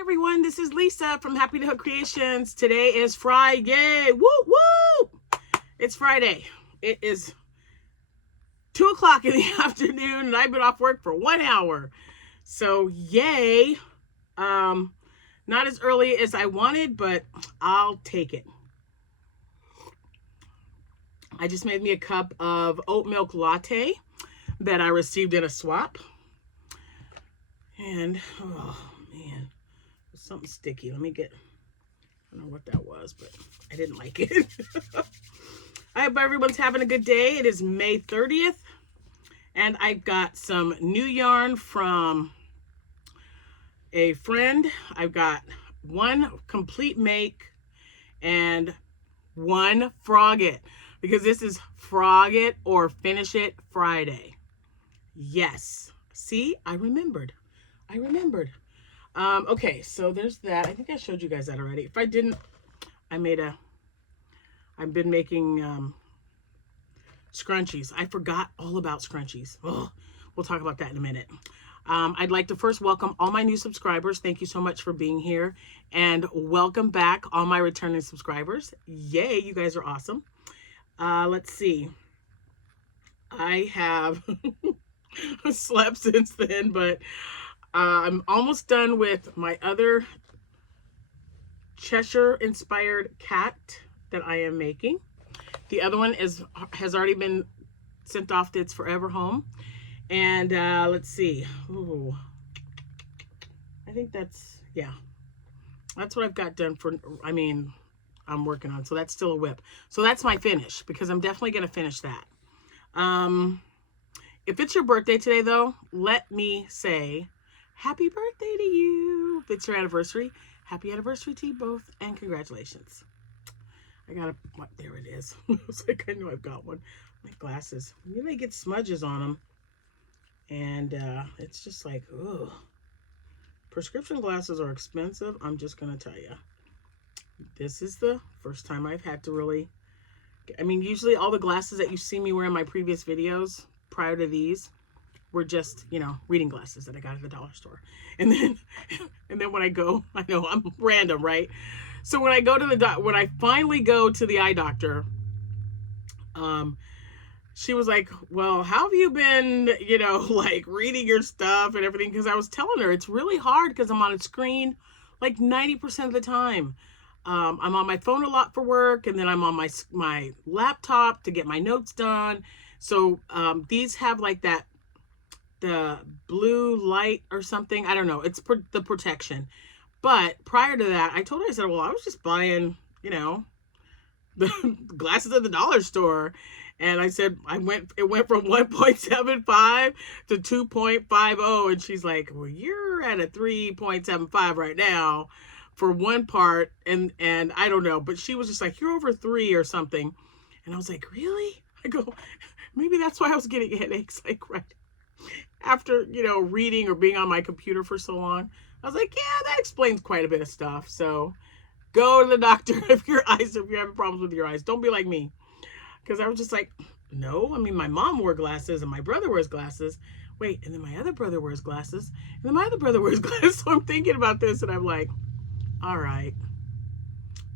everyone, this is Lisa from Happytohook Creations. Today is Friday. Woo woo! It's Friday. It is 2 o'clock in the afternoon and I've been off work for 1 hour. So yay. Not as early as I wanted, but I'll take it. I just made me a cup of oat milk latte that I received in a swap. And, oh man, there's something sticky. Let me get, I don't know what that was, but I didn't like it. I hope everyone's having a good day. It is May 30th. And I've got some new yarn from a friend. I've got one complete make and one frog it, because this is frog it or finish it Friday. Yes. See, I remembered. Okay, so there's that. I think I showed you guys that already. If I didn't, I've been making scrunchies. I forgot all about scrunchies. Oh, we'll talk about that in a minute. I'd like to first welcome all my new subscribers. Thank you so much for being here. And welcome back all my returning subscribers. Yay, you guys are awesome. Let's see. I have slept since then, but I'm almost done with my other Cheshire inspired cat that I am making. The other one has already been sent off to its forever home. And let's see. Ooh. I think that's what I've got done for, I'm working on. So that's still a whip. So that's my finish, because I'm definitely going to finish that. If it's your birthday today, though, let me say happy birthday to you. If it's your anniversary, happy anniversary to you both, and congratulations. I got there it is. I was like, I know I've got one. My glasses, they get smudges on them. And it's just like, ugh. Prescription glasses are expensive. I'm just going to tell you. This is the first time I've had to really, usually all the glasses that you see me wear in my previous videos prior to these were just, reading glasses that I got at the dollar store. And then when I go, I know I'm random, right? So when I go to when I finally go to the eye doctor, she was like, well, how have you been, like reading your stuff and everything? Because I was telling her it's really hard because I'm on a screen like 90% of the time. I'm on my phone a lot for work, and then I'm on my laptop to get my notes done. So these have like the blue light or something. I don't know. It's the protection. But prior to that, I told her, I said, well, I was just buying, the glasses at the dollar store. And I said, it went from 1.75 to 2.50. And she's like, well, you're at a 3.75 right now for one part. And I don't know, but she was just like, you're over 3 or something. And I was like, really? I go, maybe that's why I was getting headaches, like right after, reading or being on my computer for so long. I was like, yeah, that explains quite a bit of stuff. So go to the doctor if you're having problems with your eyes. Don't be like me. Because I was just like, no, my mom wore glasses and my brother wears glasses. Wait, and then my other brother wears glasses. And then my other brother wears glasses. So I'm thinking about this and I'm like, all right,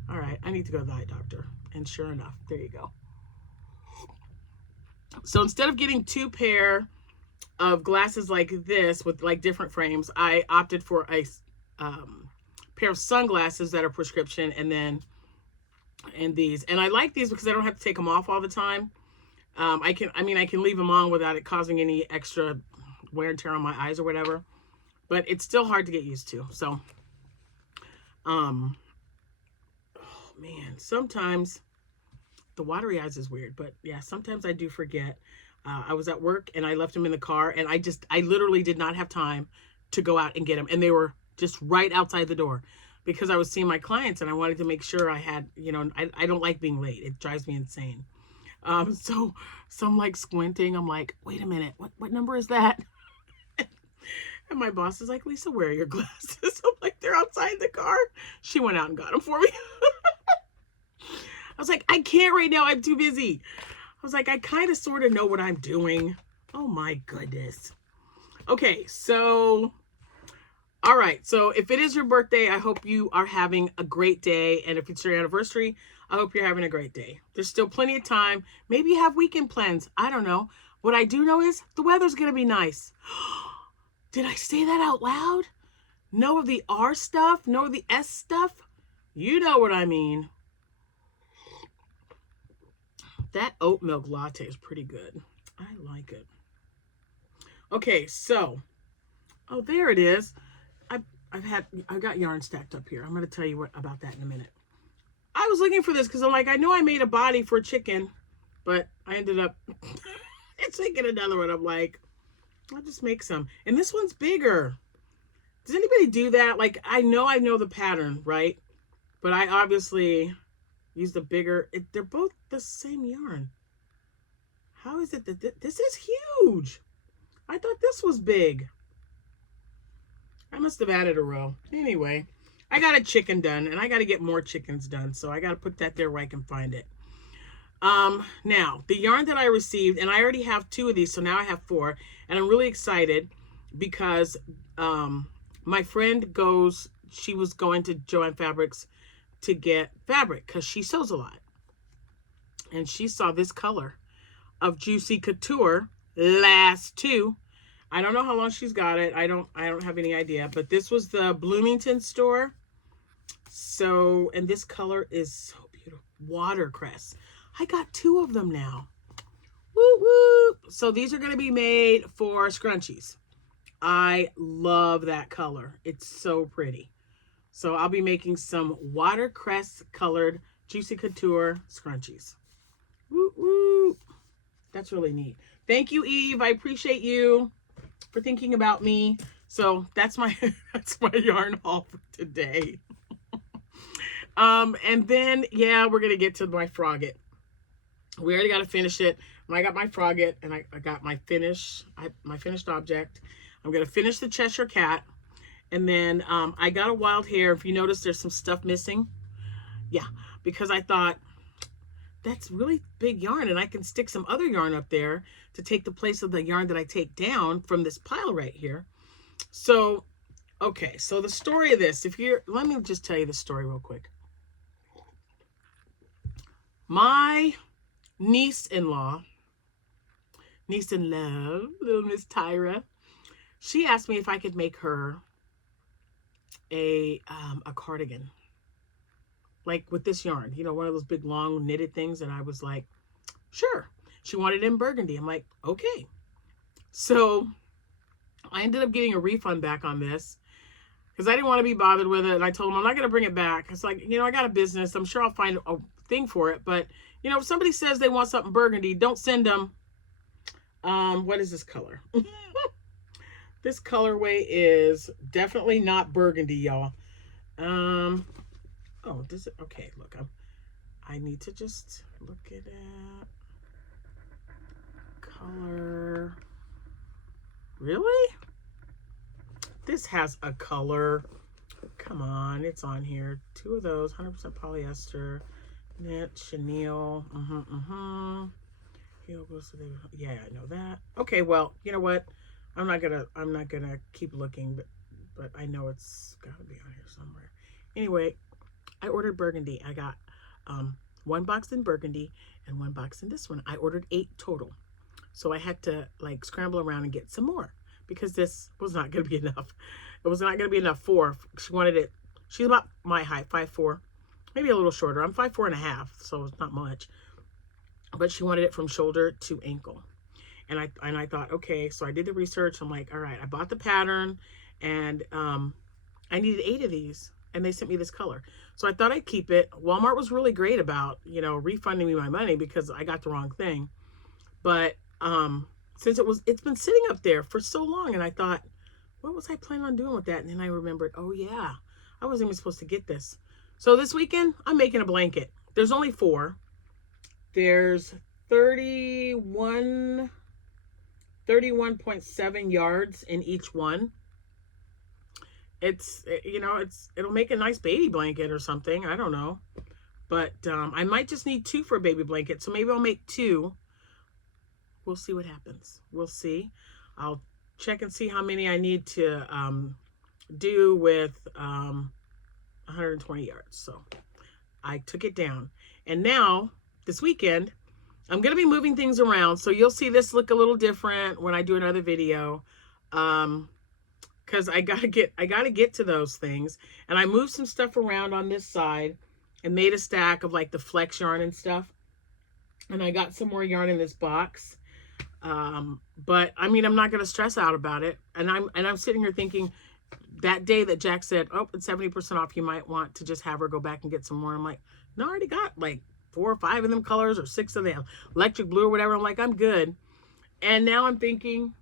I need to go to the eye doctor. And sure enough, there you go. So instead of getting 2 pair of glasses like this with like different frames, I opted for a pair of sunglasses that are prescription, and these. And I like these because I don't have to take them off all the time. I can leave them on without it causing any extra wear and tear on my eyes or whatever. But it's still hard to get used to. So, oh man, sometimes the watery eyes is weird, but yeah, sometimes I do forget. I was at work and I left them in the car, and I literally did not have time to go out and get them. And they were just right outside the door because I was seeing my clients and I wanted to make sure I had, I don't like being late. It drives me insane. So I'm like squinting. I'm like, wait a minute, what number is that? And my boss is like, Lisa, where are your glasses? I'm like, they're outside the car. She went out and got them for me. I was like, I can't right now. I'm too busy. I was like, I kind of sort of know what I'm doing. Oh my goodness. Okay, so All right. So if it is your birthday, I hope you are having a great day. And if it's your anniversary, I hope you're having a great day. There's still plenty of time. Maybe you have weekend plans. I don't know. What I do know is the weather's going to be nice. Did I say that out loud? No of the R stuff? No of the S stuff? You know what I mean. That oat milk latte is pretty good. I like it. Okay, so, oh, there it is. I've got yarn stacked up here. I'm going to tell you about that in a minute. I was looking for this because I'm like, I know I made a body for a chicken, but I ended up taking another one. I'm like, I'll just make some. And this one's bigger. Does anybody do that? Like, I know the pattern, right? But I obviously used a bigger, they're both the same yarn. How is it that this is huge? I thought this was big. I must have added a row. Anyway, I got a chicken done, and I got to get more chickens done. So I got to put that there where I can find it. Now, the yarn that I received, and I already have 2 of these, so now I have 4. And I'm really excited because my friend she was going to Joann Fabrics to get fabric because she sews a lot. And she saw this color of Juicy Couture, last 2. I don't know how long she's got it. I don't have any idea, but this was the Bloomington store. So, and this color is so beautiful. Watercress. I got 2 of them now. Woo woo. So these are going to be made for scrunchies. I love that color. It's so pretty. So I'll be making some watercress colored Juicy Couture scrunchies. Woo woo. That's really neat. Thank you, Eve. I appreciate you for thinking about me. So that's my yarn haul for today. And then, yeah, we're going to get to my frogget. We already got to finish it. I got my frogget, and I got my finished object. I'm going to finish the Cheshire Cat. And then I got a wild hair. If you notice, there's some stuff missing. Yeah, because I thought, that's really big yarn, and I can stick some other yarn up there to take the place of the yarn that I take down from this pile right here. So, okay, so the story of this, let me just tell you the story real quick. My niece-in-love, little Miss Tyra, she asked me if I could make her a cardigan. Like with this yarn, you know, one of those big long knitted things. And I was like, sure. She wanted it in burgundy. I'm like, okay. So I ended up getting a refund back on this because I didn't want to be bothered with it. And I told them I'm not going to bring it back. It's like, you know, I got a business. I'm sure I'll find a thing for it. But, you know, if somebody says they want something burgundy, don't send them. What is this color? This colorway is definitely not burgundy, y'all. Oh, does it? Okay, look, I need to just look at it. Color. Really? This has a color. Come on, it's on here. 2 of those, 100% polyester, knit, chenille. Yeah, I know that. Okay, well, you know what? I'm not gonna keep looking, but I know it's gotta be on here somewhere. Anyway, I ordered burgundy. I got 1 box in burgundy and 1 box in this one. I ordered 8 total. So I had to like scramble around and get some more because this was not going to be enough. It was not going to be enough for. She wanted it. She's about my height, 5'4", maybe a little shorter. I'm 5'4.5", so it's not much. But she wanted it from shoulder to ankle. And I thought, okay, so I did the research. I'm like, all right, I bought the pattern and I needed 8 of these. And they sent me this color. So I thought I'd keep it. Walmart was really great about, you know, refunding me my money because I got the wrong thing. But since it's been sitting up there for so long, and I thought, what was I planning on doing with that? And then I remembered, oh yeah, I wasn't even supposed to get this. So this weekend, I'm making a blanket. There's only 4. There's 31.7 yards in each one. It's, you know, it'll make a nice baby blanket or something. I don't know. But I might just need 2 for a baby blanket. So maybe I'll make 2. We'll see what happens. We'll see. I'll check and see how many I need to do with 120 yards. So I took it down. And now this weekend, I'm going to be moving things around. So you'll see this look a little different when I do another video. Cause I gotta get to those things. And I moved some stuff around on this side and made a stack of like the flex yarn and stuff. And I got some more yarn in this box. But I mean, I'm not going to stress out about it. And I'm sitting here thinking that day that Jack said, oh, it's 70% off. You might want to just have her go back and get some more. I'm like, no, I already got like 4 or 5 of them colors or 6 of them, electric blue or whatever. I'm like, I'm good. And now I'm thinking,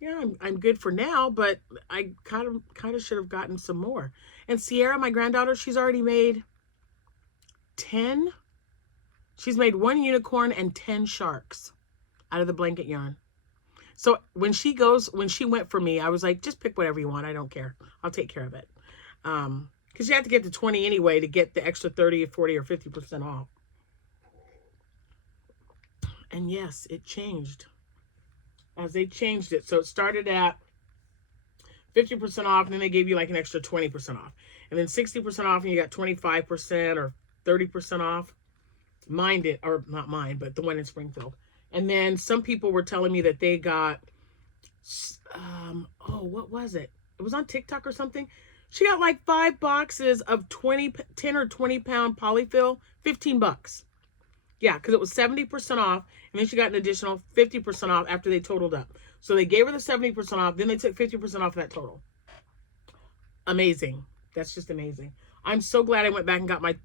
yeah, I'm good for now, but I kind of should have gotten some more. And Sierra, my granddaughter, she's already made 10. She's made 1 unicorn and 10 sharks out of the blanket yarn. So when she went for me, I was like, just pick whatever you want. I don't care. I'll take care of it. Because you have to get to 20 anyway to get the extra 30 or 40 or 50% off. And yes, it changed as they changed it. So it started at 50% off, and then they gave you like an extra 20% off. And then 60% off, and you got 25% or 30% off. Mine did, or not mine, but the one in Springfield. And then some people were telling me that they got, oh, what was it? It was on TikTok or something. She got like 5 boxes of 10 or 20 pound polyfill, $15. Yeah, because it was 70% off, and then she got an additional 50% off after they totaled up. So they gave her the 70% off, then they took 50% off that total. Amazing. That's just amazing. I'm so glad I went back and got my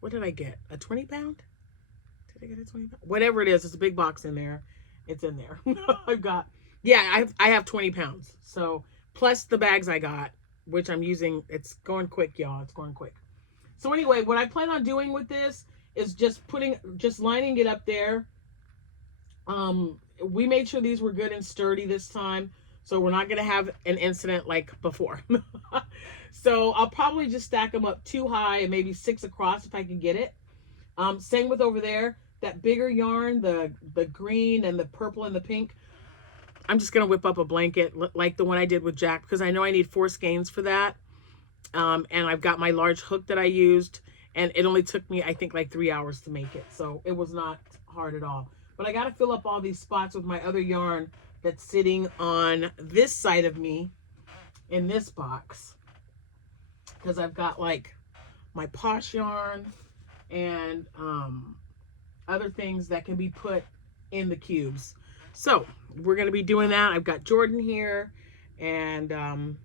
what did I get? A 20 pound? Did I get a 20 pound? Whatever it is, it's a big box in there. It's in there. I have 20 pounds. So plus the bags I got, which I'm using. It's going quick, y'all. It's going quick. So anyway, what I plan on doing with this is just lining it up there. We made sure these were good and sturdy this time, so we're not going to have an incident like before. So I'll probably just stack them up 2 high and maybe 6 across if I can get it. Same with over there, that bigger yarn, the green and the purple and the pink. I'm just going to whip up a blanket like the one I did with Jack, because I know I need 4 skeins for that. And I've got my large hook that I used, and it only took me, I think, like 3 hours to make it. So it was not hard at all. But I got to fill up all these spots with my other yarn that's sitting on this side of me in this box. Because I've got like my posh yarn and other things that can be put in the cubes. So we're going to be doing that. I've got Jordan here, and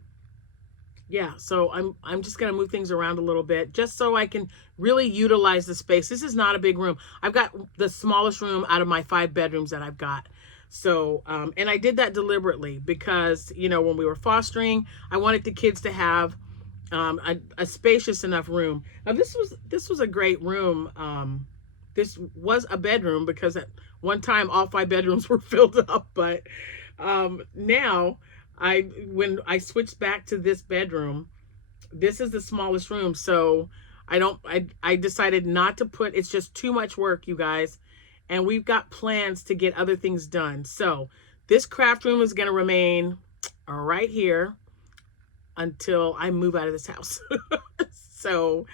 yeah, so I'm just going to move things around a little bit just so I can really utilize the space. This is not a big room. I've got the smallest room out of my 5 bedrooms that I've got. So, and I did that deliberately because, you know, when we were fostering, I wanted the kids to have a spacious enough room. Now this was a great room. This was a bedroom because at one time all 5 bedrooms were filled up, but now when I switched back to this bedroom, this is the smallest room. So I decided not to put, it's just too much work, you guys. And we've got plans to get other things done. So this craft room is going to remain right here until I move out of this house. So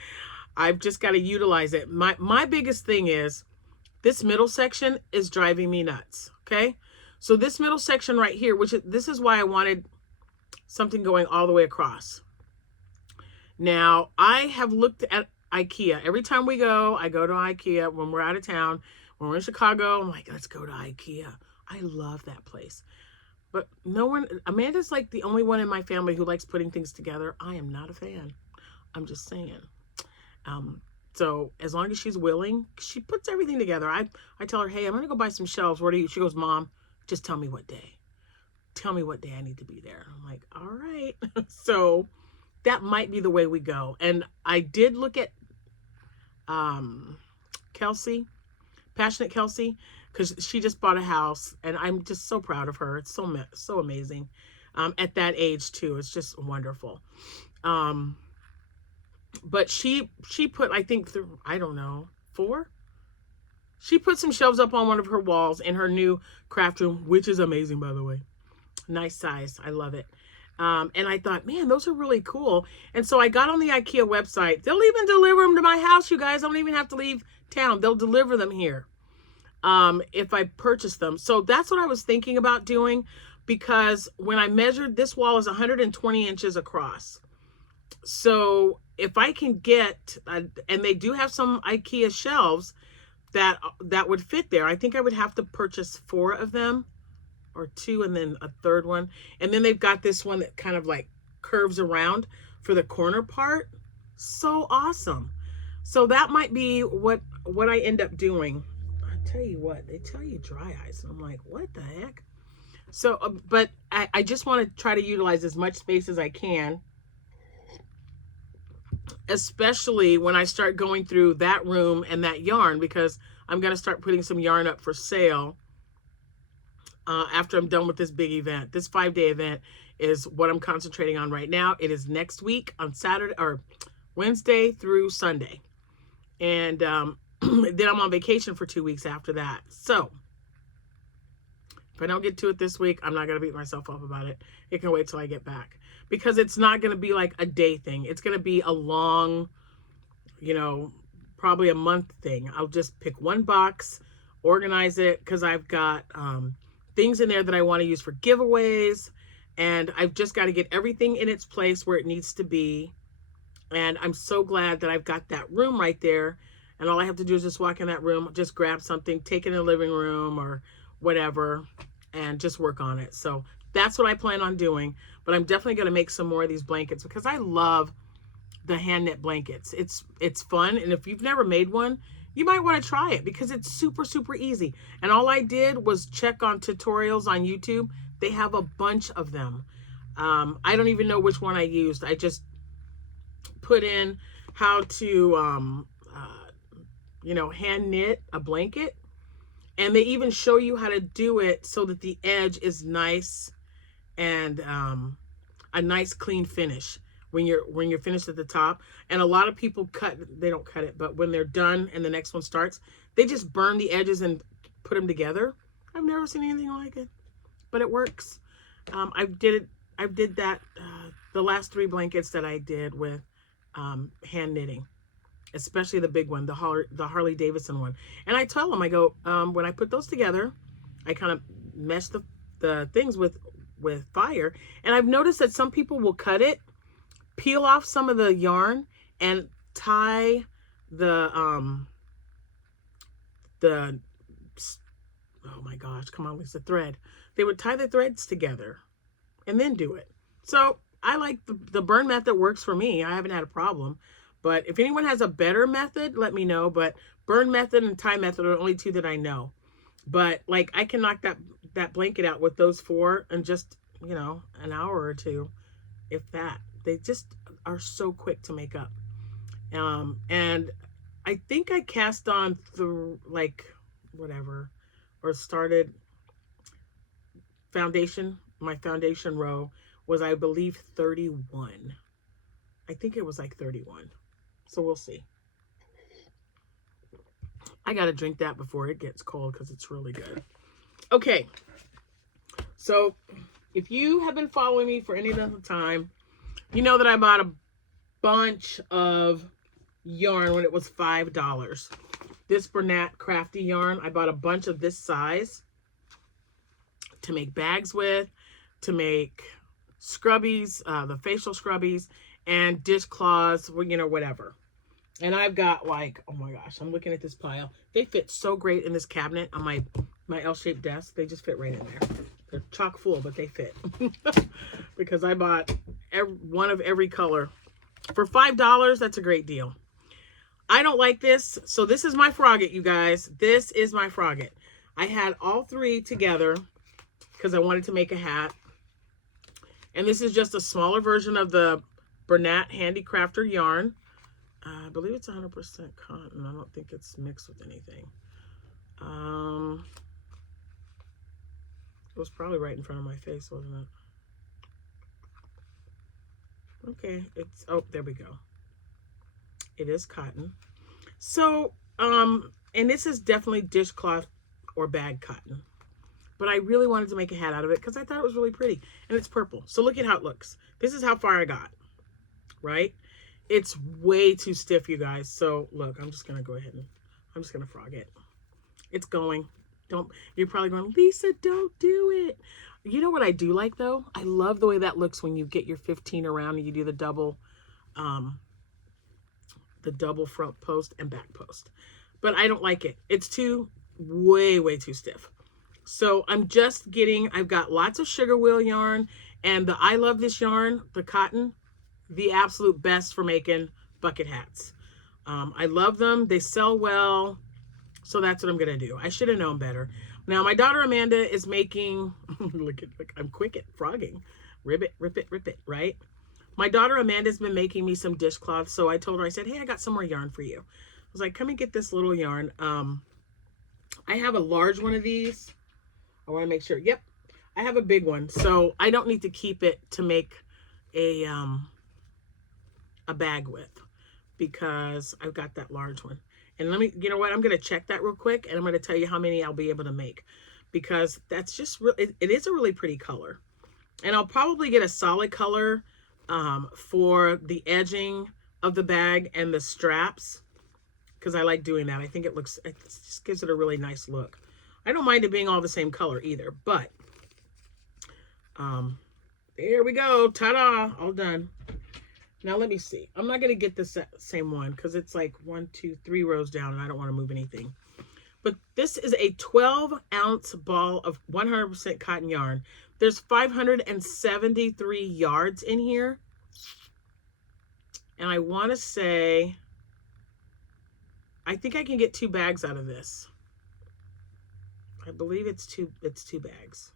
I've just got to utilize it. My biggest thing is this middle section is driving me nuts. Okay. So this middle section right here, this is why I wanted something going all the way across. Now I have looked at IKEA. Every time we go, I go to IKEA when we're out of town. When we're in Chicago, I'm like, let's go to IKEA. I love that place. But no one, Amanda's like the only one in my family who likes putting things together. I am not a fan. I'm just saying. So as long as she's willing, she puts everything together. I tell her, hey, I'm going to go buy some shelves. Where do you? She goes, Mom, just tell me what day. Tell me what day I need to be there. I'm like, all right. So that might be the way we go. And I did look at Kelsey, Passionate Kelsey, because she just bought a house, and I'm just so proud of her. It's so amazing. At that age too, it's just wonderful. But she put, I think, I don't know, 4. She put some shelves up on one of her walls in her new craft room, which is amazing, by the way. Nice size. I love it. And I thought, man, those are really cool. And so I got on the IKEA website. They'll even deliver them to my house, you guys. I don't even have to leave town. They'll deliver them here if I purchase them. So that's what I was thinking about doing, because when I measured, this wall is 120 inches across. So if I can get, and they do have some IKEA shelves that would fit there. I think I would have to purchase 4 of them, or 2 and then a third one. And then they've got this one that kind of like curves around for the corner part. So awesome. So that might be what I end up doing. I tell you what, they tell you dry ice. And I'm like, what the heck? So, but I just want to try to utilize as much space as I can, especially when I start going through that room and that yarn, because I'm going to start putting some yarn up for sale after I'm done with this big event. This 5-day event is what I'm concentrating on right now. It is next week on Saturday or Wednesday through Sunday. And then I'm on vacation for 2 weeks after that. So if I don't get to it this week, I'm not going to beat myself up about it. It can wait till I get back, because it's not going to be like a day thing. It's going to be a long, probably a month thing. I'll just pick one box, organize it, because I've got things in there that I want to use for giveaways, and I've just got to get everything in its place where it needs to be. And I'm so glad that I've got that room right there, and all I have to do is just walk in that room, just grab something, take it in the living room or whatever, and just work on it. So that's what I plan on doing. But I'm definitely going to make some more of these blankets, because I love the hand knit blankets. It's fun, and if you've never made one, you might want to try it, because it's super, super easy. And all I did was check on tutorials on YouTube. They have a bunch of them. I don't even know which one I used. I just put in how to, hand knit a blanket. And they even show you how to do it so that the edge is nice and a nice clean finish when you're finished at the top. And a lot of people they don't cut it, but when they're done and the next one starts, they just burn the edges and put them together. I've never seen anything like it, but it works. I did that the last 3 blankets that I did with hand knitting, especially the big one, the Harley Davidson one. And I tell them, I go, when I put those together, I kind of mesh the things with fire. And I've noticed that some people will cut it, peel off some of the yarn, and tie the oh my gosh, come on, Lisa, thread. They would tie the threads together and then do it. So I like the burn method works for me. I haven't had a problem. But if anyone has a better method, let me know. But burn method and tie method are the only 2 that I know. But like, I can knock that blanket out with those 4 in just, an hour or 2, if that. They just are so quick to make up. And I think I cast on through or started foundation. My foundation row was, I believe, 31. I think it was like 31. So we'll see. I got to drink that before it gets cold, because it's really good. Okay. So if you have been following me for any length of time, you know that I bought a bunch of yarn when it was $5. This Bernat Crafty yarn, I bought a bunch of this size to make bags with, to make scrubbies, the facial scrubbies, and dishcloths, whatever. And I've got oh my gosh, I'm looking at this pile. They fit so great in this cabinet on my L-shaped desk. They just fit right in there. They're chock full, but they fit. Because I bought one of every color. For $5, that's a great deal. I don't like this. So this is my frogget, you guys. This is my frogget. I had all 3 together because I wanted to make a hat. And this is just a smaller version of the Bernat Handicrafter yarn. I believe it's 100% cotton. I don't think it's mixed with anything. It was probably right in front of my face, wasn't it? Okay, there we go. It is cotton. So, and this is definitely dishcloth or bag cotton. but I really wanted to make a hat out of it because I thought it was really pretty. And it's purple. So look at how it looks. This is how far I got, right? It's way too stiff, you guys. So look, I'm just going to go ahead and I'm just going to frog it. It's going. You're probably going, Lisa, don't do it. You know what I do like though? I love the way that looks when you get your 15 around and you do the double front post and back post. But I don't like it. It's way too stiff. So I'm just I've got lots of sugar wheel yarn, and I love this yarn, the cotton, the absolute best for making bucket hats. I love them. They sell well. So that's what I'm going to do. I should have known better. Now, my daughter Amanda is making, look, I'm quick at frogging. Rip it, right? My daughter Amanda's been making me some dishcloths. So I told her, I said, hey, I got some more yarn for you. I was like, come and get this little yarn. I have a large one of these. I want to make sure. Yep, I have a big one. So I don't need to keep it to make a bag with, because I've got that large one. And you know what? I'm going to check that real quick, and I'm going to tell you how many I'll be able to make, because that's just it is a really pretty color. And I'll probably get a solid color for the edging of the bag and the straps, because I like doing that. I think it just gives it a really nice look. I don't mind it being all the same color either, but there we go. Ta-da! All done. Now let me see. I'm not going to get the same one because it's like 1, 2, 3 rows down and I don't want to move anything. But this is a 12-ounce ball of 100% cotton yarn. There's 573 yards in here. And I want to say, I think I can get 2 bags out of this. I believe it's two bags.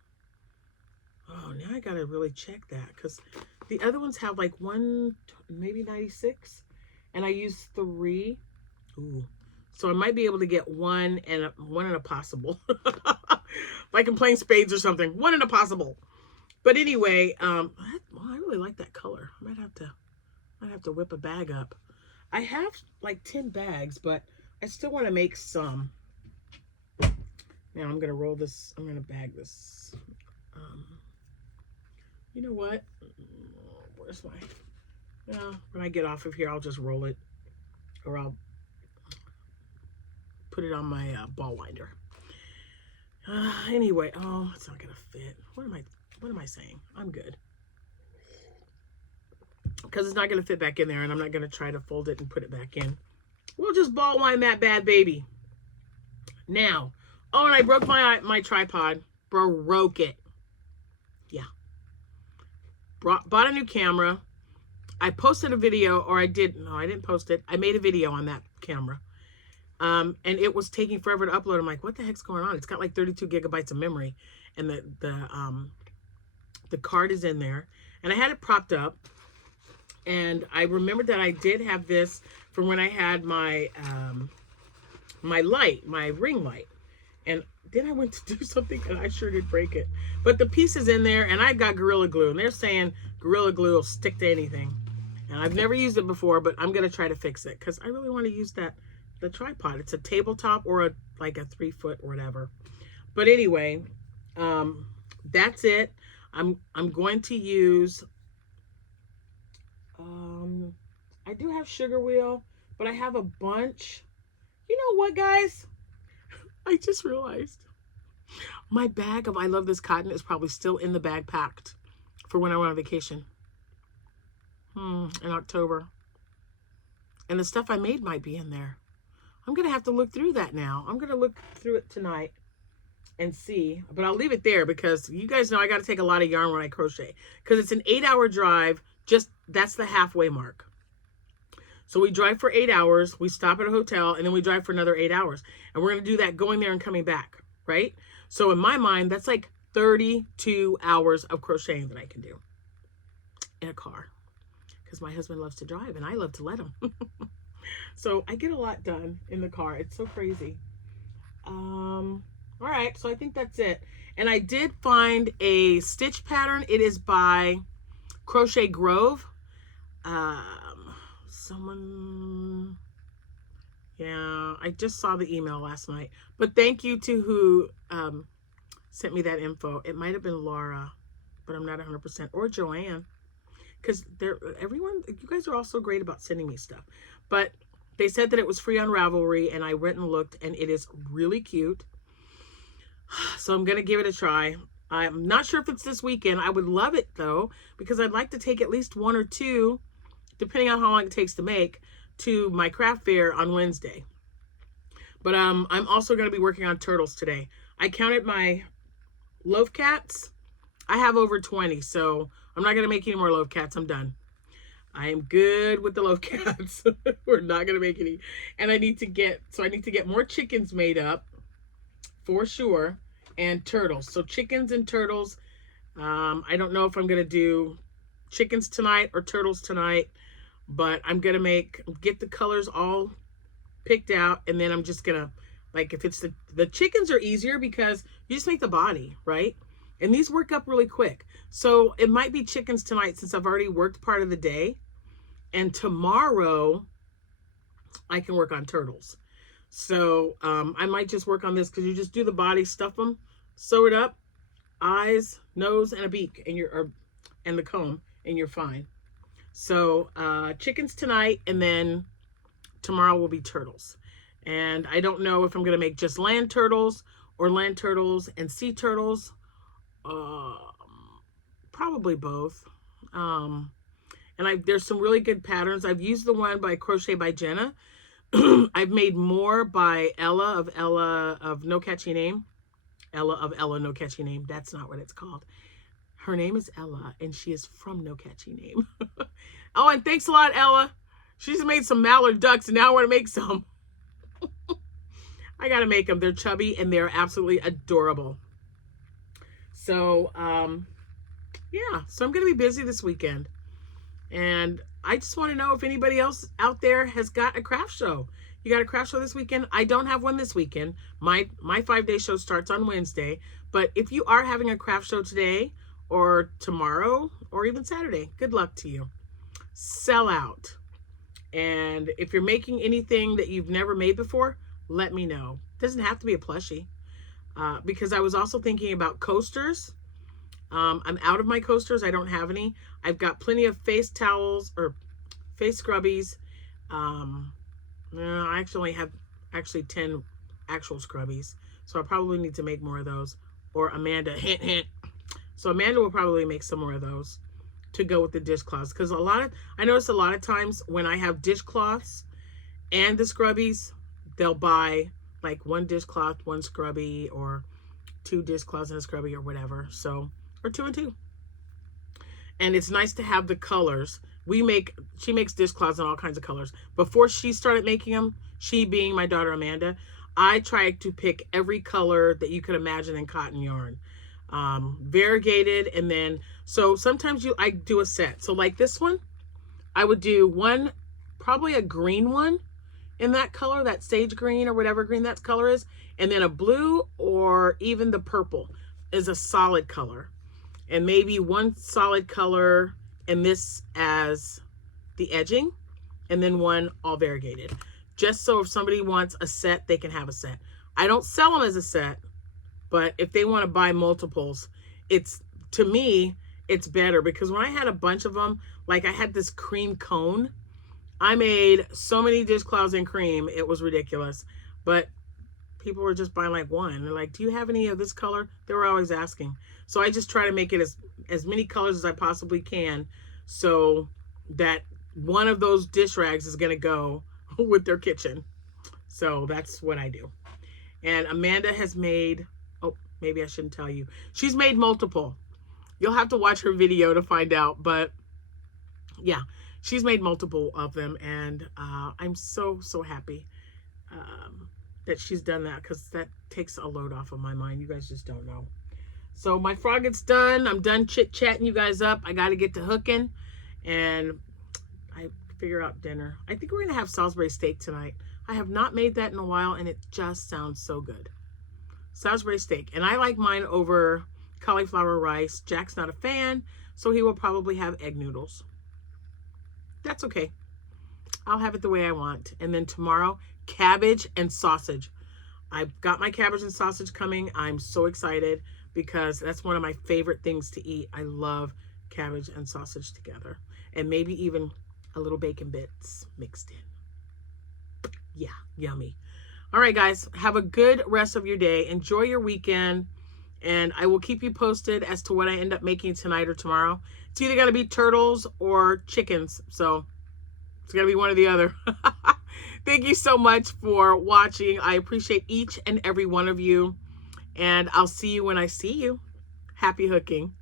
Oh, now I got to really check that, because the other ones have like 1, maybe 96, and I used 3. Ooh. So I might be able to get 1 and a possible. Like I'm playing spades or something. 1 and a possible. But anyway, well, I really like that color. I might have to whip a bag up. I have like 10 bags, but I still want to make some. Now I'm going to roll this. I'm going to bag this. You know what? Where's my... when I get off of here, I'll just roll it. Or I'll put it on my ball winder. Anyway, oh, it's not going to fit. What am I saying? I'm good. Because it's not going to fit back in there, and I'm not going to try to fold it and put it back in. We'll just ball wind that bad baby. Now, oh, and I broke my tripod. Broke it. Yeah. Bought a new camera. I posted a video, or I didn't post it. I made a video on that camera. And it was taking forever to upload. I'm like, what the heck's going on? It's got like 32 gigabytes of memory, and the card is in there. And I had it propped up. And I remembered that I did have this from when I had my my ring light. And then I went to do something and I sure did break it. But the piece is in there, and I've got Gorilla Glue, and they're saying Gorilla Glue will stick to anything. And I've never used it before, but I'm going to try to fix it because I really want to use the tripod. It's a tabletop or like a 3-foot or whatever. But anyway, that's it. I'm going to use, I do have sugar wheel, but I have a bunch. You know what, guys? I just realized my bag of I Love This Cotton is probably still in the bag packed for when I went on vacation in October. And the stuff I made might be in there. I'm going to have to look through that now. I'm going to look through it tonight and see. But I'll leave it there because you guys know I got to take a lot of yarn when I crochet. Because it's an 8-hour drive. That's the halfway mark. So we drive for 8 hours, we stop at a hotel, and then we drive for another 8 hours. And we're going to do that going there and coming back, right? So in my mind, that's like 32 hours of crocheting that I can do in a car. Because my husband loves to drive, and I love to let him. So I get a lot done in the car. It's so crazy. All right, so I think that's it. And I did find a stitch pattern. It is by Crochet Grove. Yeah, I just saw the email last night. But thank you to who sent me that info. It might have been Laura, but I'm not 100%, or Joanne, because everyone, you guys are all so great about sending me stuff. But they said that it was free on Ravelry, and I went and looked, and it is really cute. So I'm going to give it a try. I'm not sure if it's this weekend. I would love it, though, because I'd like to take at least 1 or 2, depending on how long it takes to make, to my craft fair on Wednesday. But I'm also going to be working on turtles today. I counted my loaf cats. I have over 20, so I'm not going to make any more loaf cats. I'm done. I am good with the loaf cats. We're not going to make any. And I need to get more chickens made up for sure, and turtles. So chickens and turtles. I don't know if I'm going to do chickens tonight or turtles tonight, but I'm going to get the colors all picked out, and then I'm just going to, like, if it's the chickens are easier because you just make the body, right? And these work up really quick. So it might be chickens tonight since I've already worked part of the day. And tomorrow I can work on turtles. So I might just work on this because you just do the body, stuff them, sew it up, eyes, nose, and a beak, and the comb, and you're fine. So chickens tonight, and then tomorrow will be turtles. And I don't know if I'm going to make just land turtles or land turtles and sea turtles. Probably both. And there's some really good patterns. I've used the one by Crochet by Jenna. I've made more by Ella of No Catchy Name. Ella, No Catchy Name. That's not what it's called. Her name is Ella, and she is from No Catchy Name. Oh, and thanks a lot, Ella. She's made some mallard ducks, and now I want to make some. I got to make them. They're chubby, and they're absolutely adorable. So, yeah. So I'm going to be busy this weekend. And I just want to know if anybody else out there has got a craft show. You got a craft show this weekend? I don't have one this weekend. My 5-day show starts on Wednesday. But if you are having a craft show today or tomorrow or even Saturday, good luck to you. Sell out. And if you're making anything that you've never made before, let me know. It doesn't have to be a plushie. Because I was also thinking about coasters. I'm out of my coasters. I don't have any. I've got plenty of face towels or face scrubbies. I actually have 10 actual scrubbies. So I probably need to make more of those. Or Amanda, hint, hint. So Amanda will probably make some more of those to go with the dishcloths. Because I notice a lot of times when I have dishcloths and the scrubbies, they'll buy like 1 dishcloth, 1 scrubby, or 2 dishcloths and a scrubby, or whatever. So, or 2 and 2. And it's nice to have the colors. She makes dishcloths in all kinds of colors. Before she started making them, she being my daughter Amanda, I tried to pick every color that you could imagine in cotton yarn. Variegated, and then, so sometimes I do a set. So like this one, I would do one, probably a green one in that color, that sage green or whatever green that color is, and then a blue or even the purple is a solid color, and maybe one solid color and this as the edging, and then one all variegated, just so if somebody wants a set, they can have a set. I don't sell them as a set, but if they want to buy multiples, to me it's better, because when I had a bunch of them, like I had this cream cone, I made so many dishcloths in cream, it was ridiculous. But people were just buying like one. They're like, do you have any of this color? They were always asking. So I just try to make it as many colors as I possibly can, so that one of those dish rags is going to go with their kitchen. So that's what I do. And Amanda has made, oh, maybe I shouldn't tell you. She's made multiple. You'll have to watch her video to find out. But yeah, she's made multiple of them. And I'm so, so happy that she's done that, because that takes a load off of my mind. You guys just don't know. So my frogget's done. I'm done chit-chatting you guys up. I got to get to hooking. And I figure out dinner. I think we're going to have Salisbury steak tonight. I have not made that in a while, and it just sounds so good. Salisbury steak. And I like mine over cauliflower rice. Jack's not a fan, so he will probably have egg noodles. That's okay. I'll have it the way I want. And then tomorrow, cabbage and sausage. I've got my cabbage and sausage coming. I'm so excited because that's one of my favorite things to eat. I love cabbage and sausage together, and maybe even a little bacon bits mixed in. Yeah, yummy. All right, guys, have a good rest of your day. Enjoy your weekend, and I will keep you posted as to what I end up making tonight or tomorrow. It's either going to be turtles or chickens, so it's going to be one or the other. Thank you so much for watching. I appreciate each and every one of you, and I'll see you when I see you. Happy hooking.